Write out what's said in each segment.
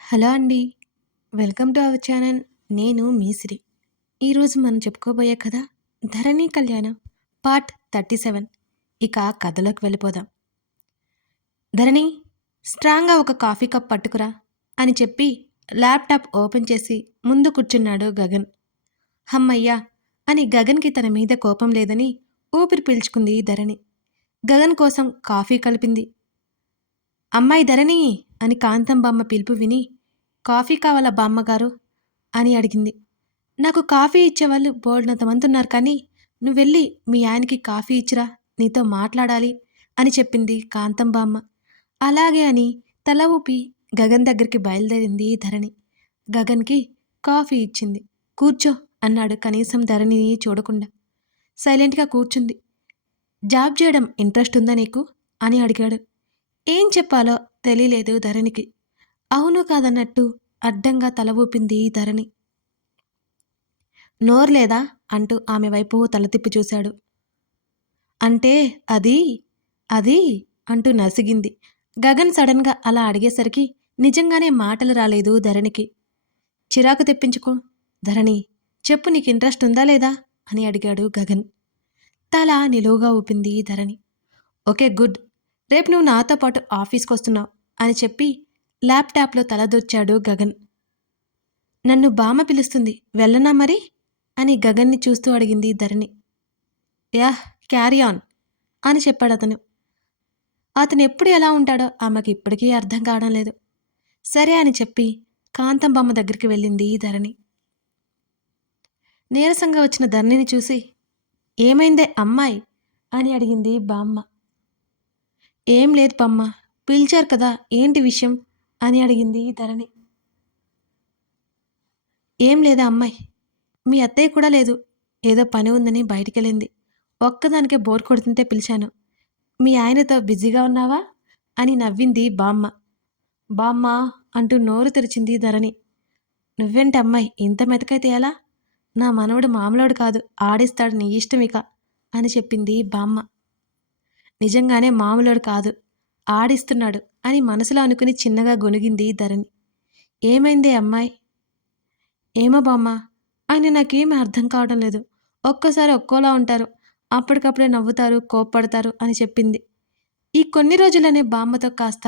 Hello అండి. Welcome to our channel. నేను మీ సిరి. ఈరోజు మనం చెప్పుకోబోయే కథ 'ధరణి కళ్యాణం' పార్ట్ 37. ఇక కథలోకి వెళ్ళిపోదాం. ధరణి, స్ట్రాంగ్‌గా ఒక కాఫీ కప్ పట్టుకురా అని చెప్పి ల్యాప్‌టాప్ ఓపెన్ చేసి ముందు కూర్చున్నాడు గగన్. హమ్మయ్య! అని గగన్‌కి తన మీద కోపం లేదని ఊపిరి పీల్చుకుంది ధరణి. గగన్ కోసం కాఫీ కలిపింది. అమ్మాయి ధరణి అని కాంతం బామ్మ పిలుపు విని, కాఫీ కావాలా బామ్మగారు అని అడిగింది. నాకు కాఫీ ఇచ్చేవాళ్ళు బోల్డంతమందున్నారు కానీ నువ్వెళ్ళి మీ ఆయనకి కాఫీ ఇచ్చిరా, నీతో మాట్లాడాలి అని చెప్పింది కాంతం బామ్మ. అలాగే అని తల ఊపి గగన్ దగ్గరికి బయలుదేరింది ధరణి. గగన్కి కాఫీ ఇచ్చింది. కూర్చో అన్నాడు కనీసం ధరణిని చూడకుండా. సైలెంట్గా కూర్చుంది. జాబ్ చేయడం ఇంట్రెస్ట్ ఉందా నీకు అని అడిగాడు. ఏం చెప్పాలో తెలియలేదు ధరణికి. అవును కాదన్నట్టు అడ్డంగా తల ఊపింది ధరణి. నోరు లేదా అంటూ ఆమె వైపు తల తిప్పి చూశాడు. అంటే అది అది అంటూ నసిగింది. గగన్ సడన్గా అలా అడిగేసరికి నిజంగానే మాటలు రాలేదు ధరణికి. చిరాకు తెప్పించుకో ధరణి, చెప్పు నీకు ఇంట్రెస్ట్ ఉందా లేదా అని అడిగాడు గగన్. తల నిలువుగా ఊపింది ధరణి. ఓకే గుడ్, రేపు నువ్వు నాతో పాటు ఆఫీస్కి వస్తున్నావు అని చెప్పి ల్యాప్టాప్లో తలదొచ్చాడు గగన్. నన్ను బామ్మ పిలుస్తుంది, వెళ్ళనా మరి అని గగన్ని చూస్తూ అడిగింది ధరణి. యాహ్, క్యారీ ఆన్ అని చెప్పాడతను. అతను ఎప్పుడు ఎలా ఉంటాడో ఆమెకి ఇప్పటికీ అర్థం కావడం లేదు. సరే అని చెప్పి కాంతం బామ్మ దగ్గరికి వెళ్ళింది ధరణి. నీరసంగా వచ్చిన ధరణిని చూసి, ఏమైందే అమ్మాయి అని అడిగింది బామ్మ. ఏం లేదు బామ్మ, పిలిచారు కదా, ఏంటి విషయం అని అడిగింది ధరణి. ఏం లేదా అమ్మాయి, మీ అత్తయ్య కూడా లేదు, ఏదో పని ఉందని బయటికెళ్ళింది. ఒక్కదానికే బోర్ కొడుతుంటే పిలిచాను. మీ ఆయనతో బిజీగా ఉన్నావా అని నవ్వింది బామ్మ. బామ్మ అంటూ నోరు తెరిచింది ధరణి. నువ్వేంటి అమ్మాయి ఇంత మెతకైతే ఎలా? నా మనవడు మామూలోడు కాదు, ఆడిస్తాడు, నీ ఇష్టమిక అని చెప్పింది బామ్మ. నిజంగానే మామూలోడు కాదు, ఆడిస్తున్నాడు అని మనసులో అనుకుని చిన్నగా గొనిగింది ధరణి. ఏమైందే అమ్మాయి? ఏమో బామ్మ, ఆయన నాకేమీ అర్థం కావడం లేదు. ఒక్కోసారి ఒక్కోలా ఉంటారు, అప్పటికప్పుడే నవ్వుతారు, కోప్పడతారు అని చెప్పింది. ఈ కొన్ని రోజులనే బామ్మతో కాస్త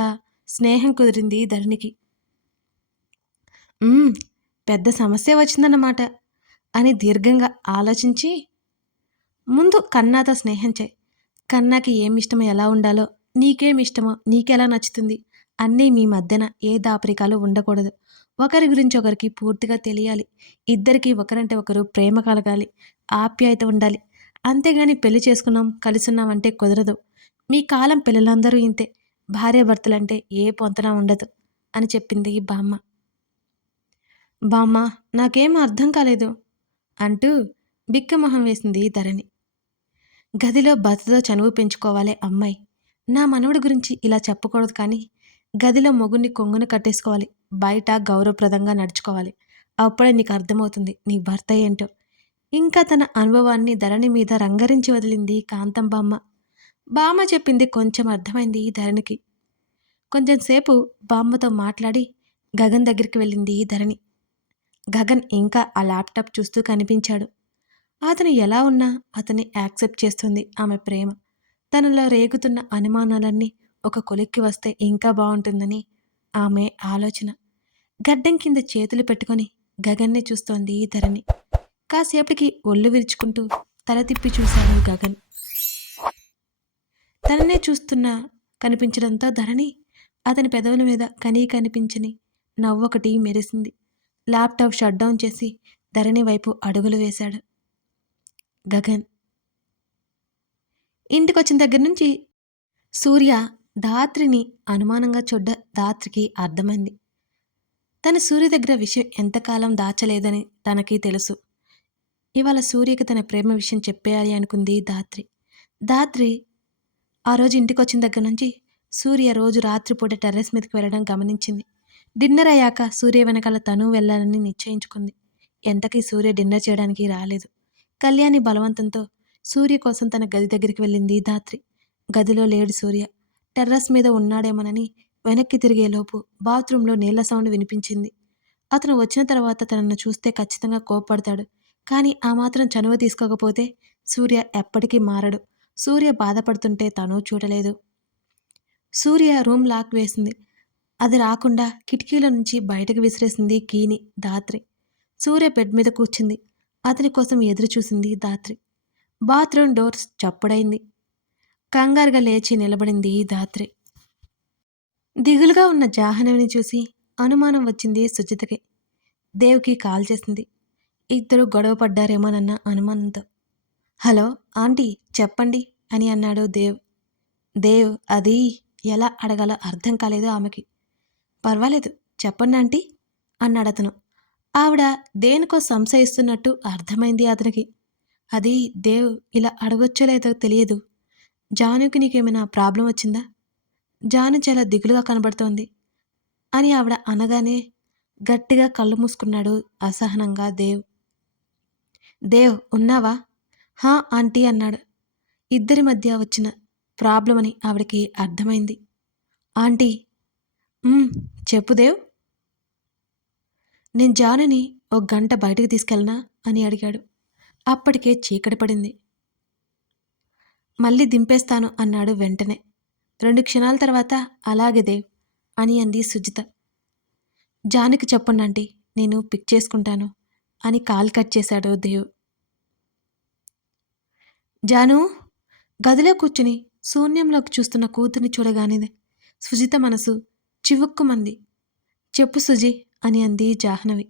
స్నేహం కుదిరింది ధరణికి. "ఉమ్, పెద్ద సమస్య వచ్చిందన్నమాట" అని దీర్ఘంగా ఆలోచించి, ముందు కన్నాతో స్నేహం చేయి. కన్నాకి ఏమిష్టమో, ఎలా ఉండాలో, నీకేమిష్టమో, నీకెలా నచ్చుతుంది అన్నీ మీ మధ్యన ఏ దాపరికాలు ఉండకూడదు. ఒకరి గురించి ఒకరికి పూర్తిగా తెలియాలి. ఇద్దరికీ ఒకరంటే ఒకరు ప్రేమ కలగాలి, ఆప్యాయత ఉండాలి. అంతేగాని పెళ్లి చేసుకున్నాం, కలిసున్నామంటే కుదరదు. మీ కాలం పిల్లలందరూ ఇంతే, భార్యాభర్తలంటే ఏ పొంతన ఉండదు అని చెప్పింది బామ్మ. బామ్మ, నాకేం అర్థం కాలేదు అంటూ బిక్కమొహం వేసింది ధరణి. గదిలో భర్తతో చనువు పెంచుకోవాలే అమ్మాయి. నా మనవడి గురించి ఇలా చెప్పకూడదు కానీ, గదిలో మొగుణ్ణి కొంగున కట్టేసుకోవాలి, బయట గౌరవప్రదంగా నడుచుకోవాలి. అప్పుడే నీకు అర్థమవుతుంది నీ భర్త ఏంటో. ఇంకా తన అనుభవాన్ని ధరణి మీద రంగరించి వదిలింది కాంతం బామ్మ. బామ్మ చెప్పింది కొంచెం అర్థమైంది ధరణికి. కొంచెంసేపు బామ్మతో మాట్లాడి గగన్ దగ్గరికి వెళ్ళింది ధరణి. గగన్ ఇంకా ఆ ల్యాప్టాప్ చూస్తూ కనిపించాడు. అతను ఎలా ఉన్నా అతన్ని యాక్సెప్ట్ చేస్తుంది ఆమె ప్రేమ. తనలో రేగుతున్న అనుమానాలన్నీ ఒక కొలిక్కి వస్తే ఇంకా బాగుంటుందని ఆమె ఆలోచన. గడ్డం కింద చేతులు పెట్టుకొని గగన్ని చూస్తోంది ధరణి. కాసేపటికి ఒళ్ళు విరుచుకుంటూ తల తిప్పి చూశాడు గగన్. తననే చూస్తున్నా కనిపించడంతో ధరణి అతని పెదవుల మీద కనిపించని నవ్వొకటి మెరిసింది. ల్యాప్టాప్ షట్ డౌన్ చేసి ధరణి వైపు అడుగులు వేశాడు గగన్. ఇంటికొచ్చిన దగ్గర నుంచి సూర్య ధాత్రిని అనుమానంగా చూడ్డ ధాత్రికి అర్థమైంది. తన సూర్య దగ్గర విషయం ఎంతకాలం దాచలేదని తనకి తెలుసు. ఇవాళ సూర్యకి తన ప్రేమ విషయం చెప్పేయాలి అనుకుంది ధాత్రి. ధాత్రి ఆ రోజు ఇంటికొచ్చిన దగ్గర నుంచి సూర్య రోజు రాత్రిపూట టెర్రస్ మీదకి వెళ్ళడం గమనించింది. డిన్నర్ అయ్యాక సూర్య వెనకాల తను వెళ్ళాలని నిశ్చయించుకుంది. ఎంతకీ సూర్య డిన్నర్ చేయడానికి రాలేదు. కళ్యాణి బలవంతంతో సూర్య కోసం తన గది దగ్గరికి వెళ్ళింది ధాత్రి. గదిలో లేడు సూర్య. టెర్రస్ మీద ఉన్నాడేమోనని వెనక్కి తిరిగేలోపు బాత్రూంలో నీళ్ల సౌండ్ వినిపించింది. అతను వచ్చిన తర్వాత తనను చూస్తే ఖచ్చితంగా కోప్పడతాడు. కానీ ఆ మాత్రం చనువ తీసుకోకపోతే సూర్య ఎప్పటికీ మారడు. సూర్య బాధపడుతుంటే తను చూడలేదు. సూర్య రూమ్ లాక్ వేసింది. అది రాకుండా కిటికీల నుంచి బయటకు విసిరేసింది కీని ధాత్రి. సూర్య బెడ్ మీద కూర్చుంది. అతని కోసం ఎదురు చూసింది ధాత్రి. Bathroom doors చప్పుడైంది. కంగారుగా లేచి నిలబడింది ధాత్రి. దిగులుగా ఉన్న జాహ్నవిని చూసి అనుమానం వచ్చింది సుజితకి. దేవ్కి కాల్ చేసింది. ఇద్దరు గొడవ పడ్డారేమోనన్న అనుమానంతో. హలో ఆంటీ చెప్పండి అని అన్నాడు దేవ్. దేవ్ అది ఎలా అడగాలో అర్థం కాలేదు ఆమెకి. పర్వాలేదు చెప్పండి ఆంటీ అన్నాడతను. ఆవిడ దేనికో సంశయిస్తున్నట్టు అర్థమైంది అతనికి. అది దేవ్ ఇలా అడగొచ్చో లేదో తెలియదు. జానుకి నీకేమైనా ప్రాబ్లం వచ్చిందా? జాను చాలా దిగులుగా కనబడుతోంది అని ఆవిడ అనగానే గట్టిగా కళ్ళు మూసుకున్నాడు అసహనంగా దేవ్. దేవ్ ఉన్నావా? హా ఆంటీ అన్నాడు. ఇద్దరి మధ్య వచ్చిన ప్రాబ్లమని ఆవిడకి అర్థమైంది. ఆంటీ చెప్పు దేవ్. నేను జానుని ఒక గంట బయటకు తీసుకెళ్ళనా అని అడిగాడు. అప్పటికే చీకటి పడింది. మళ్ళీ దింపేస్తాను అన్నాడు వెంటనే. 2 క్షణాల తర్వాత అలాగే దేవ్ అని అంది సుజిత. జానుకి చెప్పండి ఆంటీ నేను పిక్ చేసుకుంటాను అని కాల్ కట్ చేశాడు దేవ్. జాను గదిలో కూర్చుని శూన్యంలోకి చూస్తున్న కూతుర్ని చూడగానే సుజిత మనసు చివుక్కుమంది. చెప్పు సుజీ అని అంది జాహ్నవి.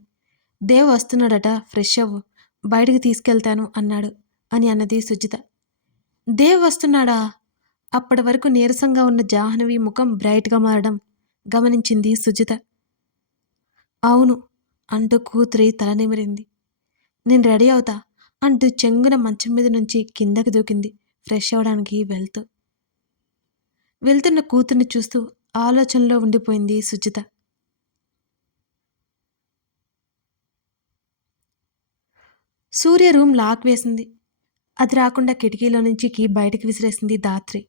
దేవ్ వస్తున్నాడట, ఫ్రెష్ అవ్వు, బయటికి తీసుకెళ్తాను అన్నాడు అని అన్నది సుజిత. దేవ్ వస్తున్నాడా? అప్పటి వరకు నీరసంగా ఉన్న జాహ్నవి ముఖం బ్రైట్గా మారడం గమనించింది సుజిత. అవును అంటూ కూతురి తల నిమిరింది. నేను రెడీ అవుతా అంటూ చెంగున మంచం మీద నుంచి కిందకి దూకింది ఫ్రెష్ అవడానికి వెళ్తున్న కూతుర్ని చూస్తూ ఆలోచనలో ఉండిపోయింది సుజిత. సూర్య రూమ్ లాక్ వేసింది. అది రాకుండా కిటికీలో నుంచి కీ బయటకు విసిరేసింది ధాత్రి.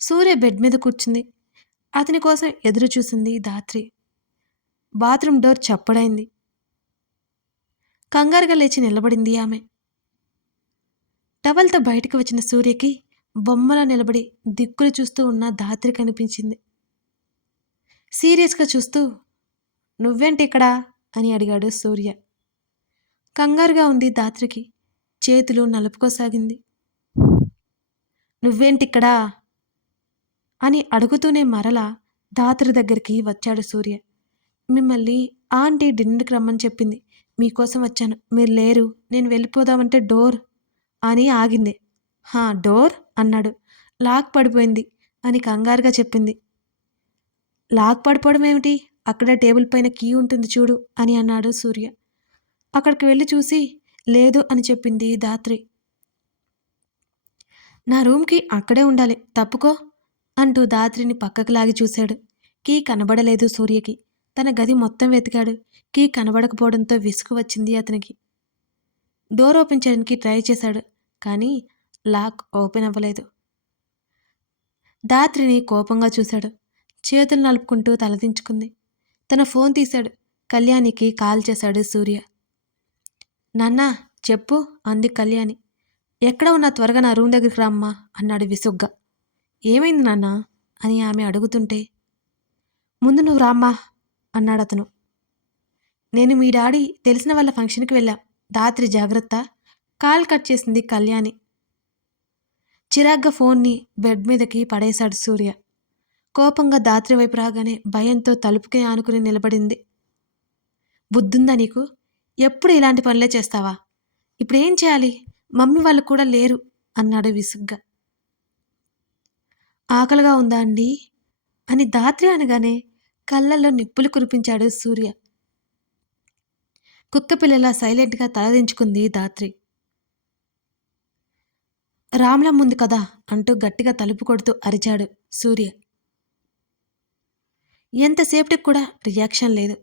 సూర్య బెడ్ మీద కూర్చుంది. అతని కోసం ఎదురు చూసింది ధాత్రి. Bathroom door చప్పుడైంది. కంగారుగా లేచి నిలబడింది ఆమె. టవల్తో బయటకు వచ్చిన సూర్యకి బొమ్మలా నిలబడి దిక్కులు చూస్తూ ఉన్న ధాత్రి కనిపించింది. సీరియస్గా చూస్తూ నువ్వేంటి ఇక్కడా అని అడిగాడు సూర్య. కంగారుగా ఉంది ధాత్రికి. చేతులు నలుపుకోసాగింది. నువ్వేంటిక్కడా అని అడుగుతూనే మరలా ధాత్రి దగ్గరికి వచ్చాడు సూర్య. మిమ్మల్ని ఆంటీ డిన్నర్కి రమ్మని చెప్పింది. మీకోసం వచ్చాను. మీరు లేరు. నేను వెళ్ళిపోదామంటే డోర్ అని ఆగింది. డోర్ అన్నాడు. లాక్ పడిపోయింది అని కంగారుగా చెప్పింది. లాక్ పడిపోవడం ఏమిటి? అక్కడ టేబుల్ పైన కీ ఉంటుంది చూడు అని అన్నాడు సూర్య. అక్కడికి వెళ్ళి చూసి లేదు అని చెప్పింది ధాత్రి. నా రూమ్కి అక్కడే ఉండాలి, తప్పుకో అంటూ ధాత్రిని పక్కకు లాగి చూశాడు. కీ కనబడలేదు సూర్యకి. తన గది మొత్తం వెతికాడు. కీ కనబడకపోవడంతో విసుగు వచ్చింది అతనికి. డోర్ ఓపెన్ చేయడానికి ట్రై చేశాడు, కానీ లాక్ ఓపెన్ అవ్వలేదు. ధాత్రిని కోపంగా చూశాడు. చేతులు నలుపుకుంటూ తలదించుకుంది. తన ఫోన్ తీశాడు. కళ్యాణికి కాల్ చేశాడు సూర్య. నాన్నా చెప్పు అంది కళ్యాణి. ఎక్కడ ఉన్నా త్వరగా నా రూమ్ దగ్గరికి రామ్మా అన్నాడు విసుగ్గా. ఏమైంది నాన్నా అని ఆమె అడుగుతుంటే, ముందు నువ్వు రామ్మా అన్నాడతను. నేను మీ డాడీ తెలిసిన వాళ్ళ ఫంక్షన్కి వెళ్ళా. ధాత్రి జాగ్రత్త. కాల్ కట్ చేసింది కళ్యాణి. చిరాగ్గా ఫోన్ని బెడ్ మీదకి పడేశాడు సూర్య. కోపంగా ధాత్రి వైపు రాగానే భయంతో తలుపుకి ఆనుకుని నిలబడింది. బుద్ధుందా నీకు? ఎప్పుడు ఇలాంటి పనులే చేస్తావా? ఇప్పుడేం చేయాలి? మమ్మీ వాళ్ళు కూడా లేరు అన్నాడు విసుగ్గా. ఆకలిగా ఉందా అండి అని ధాత్రి అనగానే కళ్ళల్లో నిప్పులు కురిపించాడు సూర్య. కుక్కపిల్లలా సైలెంట్గా తలదించుకుంది ధాత్రి. రామ్లం ఉంది కదా అంటూ గట్టిగా తలుపు కొడుతూ అరిచాడు సూర్య. ఎంతసేపటికి కూడా రియాక్షన్ లేదు.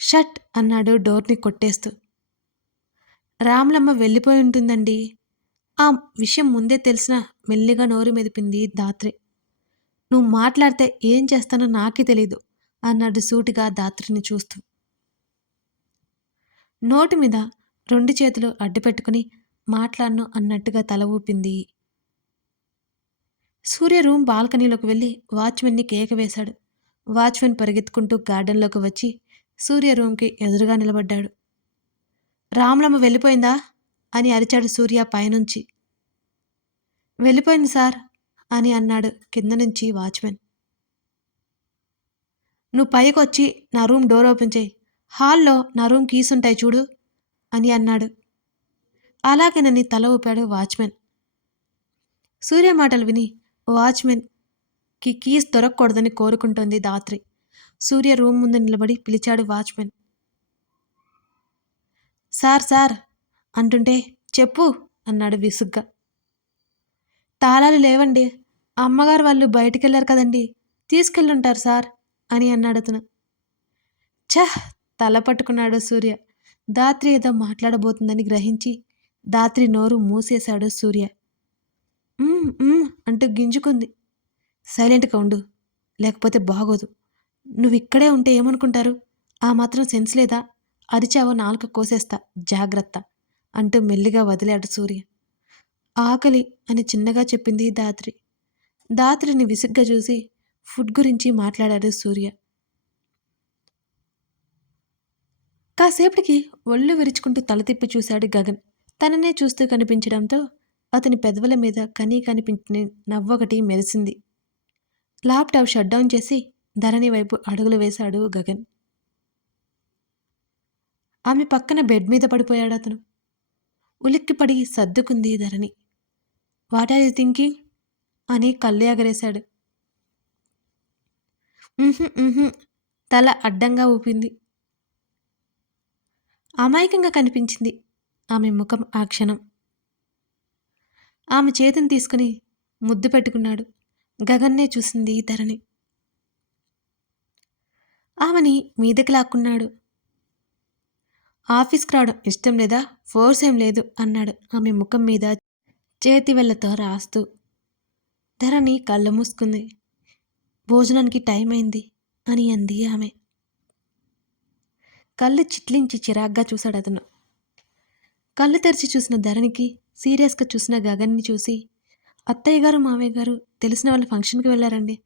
షట్ అన్నాడు డోర్ని కొట్టేస్తూ. రామ్లమ్మ వెళ్ళిపోయి ఉంటుందండి. ఆ విషయం ముందే తెలిసినా మెల్లిగా నోరు మెదిపింది ధాత్రి. నువ్వు మాట్లాడితే ఏం చేస్తానో నాకే తెలీదు అన్నాడు సూటిగా ధాత్రిని చూస్తూ. నోటి మీద 2 చేతులు అడ్డుపెట్టుకుని మాట్లాడను అన్నట్టుగా తల ఊపింది. సూర్య రూమ్ బాల్కనీలోకి వెళ్ళి వాచ్మెన్ని కేక వేశాడు. వాచ్మెన్ పరిగెత్తుకుంటూ గార్డెన్లోకి వచ్చి సూర్య రూమ్కి ఎదురుగా నిలబడ్డాడు. రాములమ్మ వెళ్ళిపోయిందా అని అరిచాడు సూర్య పైనుంచి. వెళ్ళిపోయింది సార్ అని అన్నాడు కింద నుంచి వాచ్మెన్. నువ్వు పైకొచ్చి నా రూమ్ డోర్ ఓపెన్ చేయి, హాల్లో నా రూమ్ కీస్ ఉంటాయి చూడు అని అన్నాడు. అలాగేనని తల ఊపాడు వాచ్మెన్. సూర్య మాటలు విని వాచ్మెన్కి కీస్ దొరకకూడదని కోరుకుంటోంది ధాత్రి. సూర్య రూమ్ ముందు నిలబడి పిలిచాడు వాచ్మెన్. సార్ సార్ అంటుంటే చెప్పు అన్నాడు విసుగ్గా. తాళాలు లేవండి, అమ్మగారు వాళ్ళు బయటికెళ్ళారు కదండి, తీసుకెళ్ళుంటారు సార్ అని అన్నాడు అతను. ఛహ్ తల పట్టుకున్నాడు సూర్య. ధాత్రి ఏదో మాట్లాడబోతుందని గ్రహించి ధాత్రి నోరు మూసేశాడు సూర్య. అంటూ గింజుకుంది. సైలెంట్గా ఉండు, లేకపోతే బాగోదు. నువ్విక్కడే ఉంటే ఏమనుకుంటారు? ఆ మాత్రం సెన్స్ లేదా? అరిచావో నాలుక కోసేస్తా, జాగ్రత్త అంటూ మెల్లిగా వదిలాడు సూర్య. ఆకలి అని చిన్నగా చెప్పింది ధాత్రి. ధాత్రిని విసుగ్గా చూసి ఫుడ్ గురించి మాట్లాడాడు సూర్య. కాసేపటికి ఒళ్ళు విరుచుకుంటూ తల తిప్పి చూశాడు గగన్. తననే చూస్తూ కనిపించడంతో అతని పెదవుల మీద కనిపించిన నవ్వొకటి మెరిసింది. ల్యాప్టాప్ షట్ డౌన్ చేసి ధరణి వైపు అడుగులు వేశాడు గగన్. ఆమె పక్కన బెడ్ మీద పడిపోయాడు అతను. ఉలిక్కిపడి సర్దుకుంది ధరణి. వాట్ ఆర్ యూ థింకింగ్ అని కళ్ళు ఎగరేశాడు. తల అడ్డంగా ఊపింది. అమాయకంగా కనిపించింది ఆమె ముఖం ఆ క్షణం. ఆమె చేతిని తీసుకుని ముద్దు పెట్టుకున్నాడు. గగన్నే చూసింది ధరణి. ఆమెని మీదకి లాక్కున్నాడు. ఆఫీస్కి రావడం ఇష్టం లేదా? ఫోర్స్ ఏం లేదు అన్నాడు ఆమె ముఖం మీద చేతి వేళ్లతో రాస్తూ. ధరణి కళ్ళు మూసుకుంది. భోజనానికి టైం అయింది అని అంది ఆమె. కళ్ళు చిట్లించి చిరాగ్గా చూశాడు అతను. కళ్ళు తెరిచి చూసిన ధరణికి సీరియస్గా చూసిన గగన్ని చూసి, అత్తయ్య గారు మావయ్య గారు తెలిసిన వాళ్ళ ఫంక్షన్కి వెళ్ళారండి.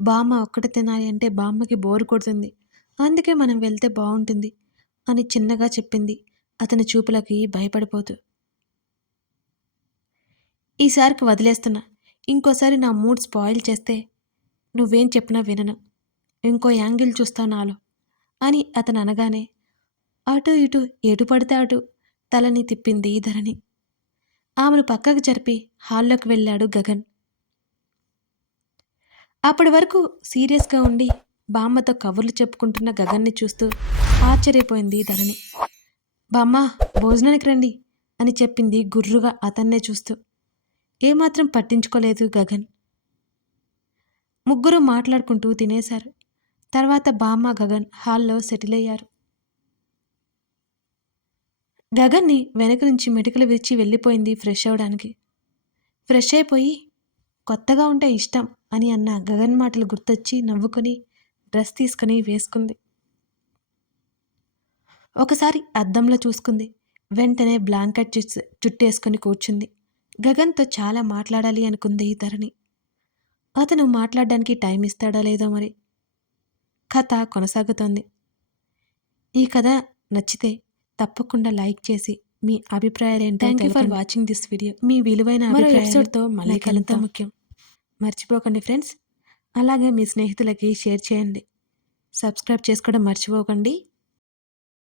బామ్మ ఒక్కటి తినాలి అంటే బామ్మకి బోరు కొడుతుంది, అందుకే మనం వెళ్తే బాగుంటుంది అని చిన్నగా చెప్పింది అతని చూపులకి భయపడిపోతూ. ఈసారికి వదిలేస్తున్నా, ఇంకోసారి నా మూడ్ స్పాయిల్ చేస్తే నువ్వేం చెప్పినా వినను, ఇంకో యాంగిల్ చూస్తావు నాలో అని అతను అనగానే అటు ఇటు ఎటు పడితే అటు తలని తిప్పింది ధరణి. ఆమెను పక్కకు జరిపి హాల్లోకి వెళ్ళాడు గగన్. అప్పటి వరకు సీరియస్గా ఉండి బామ్మతో కబుర్లు చెప్పుకుంటున్న గగన్ని చూస్తూ ఆశ్చర్యపోయింది ధరణి. బామ్మ భోజనానికి రండి అని చెప్పింది గుర్రుగా అతన్నే చూస్తూ. ఏమాత్రం పట్టించుకోలేదు గగన్. ముగ్గురు మాట్లాడుకుంటూ తినేశారు. తర్వాత బామ్మ గగన్ హాల్లో సెటిల్ అయ్యారు. గగన్ని వెనక నుంచి మెటుకలు విరిచి వెళ్ళిపోయింది ఫ్రెష్ అవడానికి. ఫ్రెష్ అయిపోయి కొత్తగా ఉంటే ఇష్టం అని అన్న గగన్ మాటలు గుర్తొచ్చి నవ్వుకొని డ్రెస్ తీసుకుని వేసుకుంది. ఒకసారి అద్దంలో చూసుకుంది. వెంటనే బ్లాంకెట్ చుట్టేసుకొని కూర్చుంది. గగన్తో చాలా మాట్లాడాలి అనుకుంది ధరణి. అతను మాట్లాడడానికి టైం ఇస్తాడో లేదో మరి. కథ కొనసాగుతోంది. ఈ కథ నచ్చితే తప్పకుండా లైక్ చేసి మీ అభిప్రాయాలు ఏంటో thank you for watching this video. మీ విలువైన ఎపిసోడ్తో మళ్ళీ కలుద్దాం. ముఖ్యం మర్చిపోకండి ఫ్రెండ్స్. అలాగే మీ స్నేహితులకి షేర్ చేయండి. సబ్స్క్రైబ్ చేసుకోవడం మర్చిపోకండి.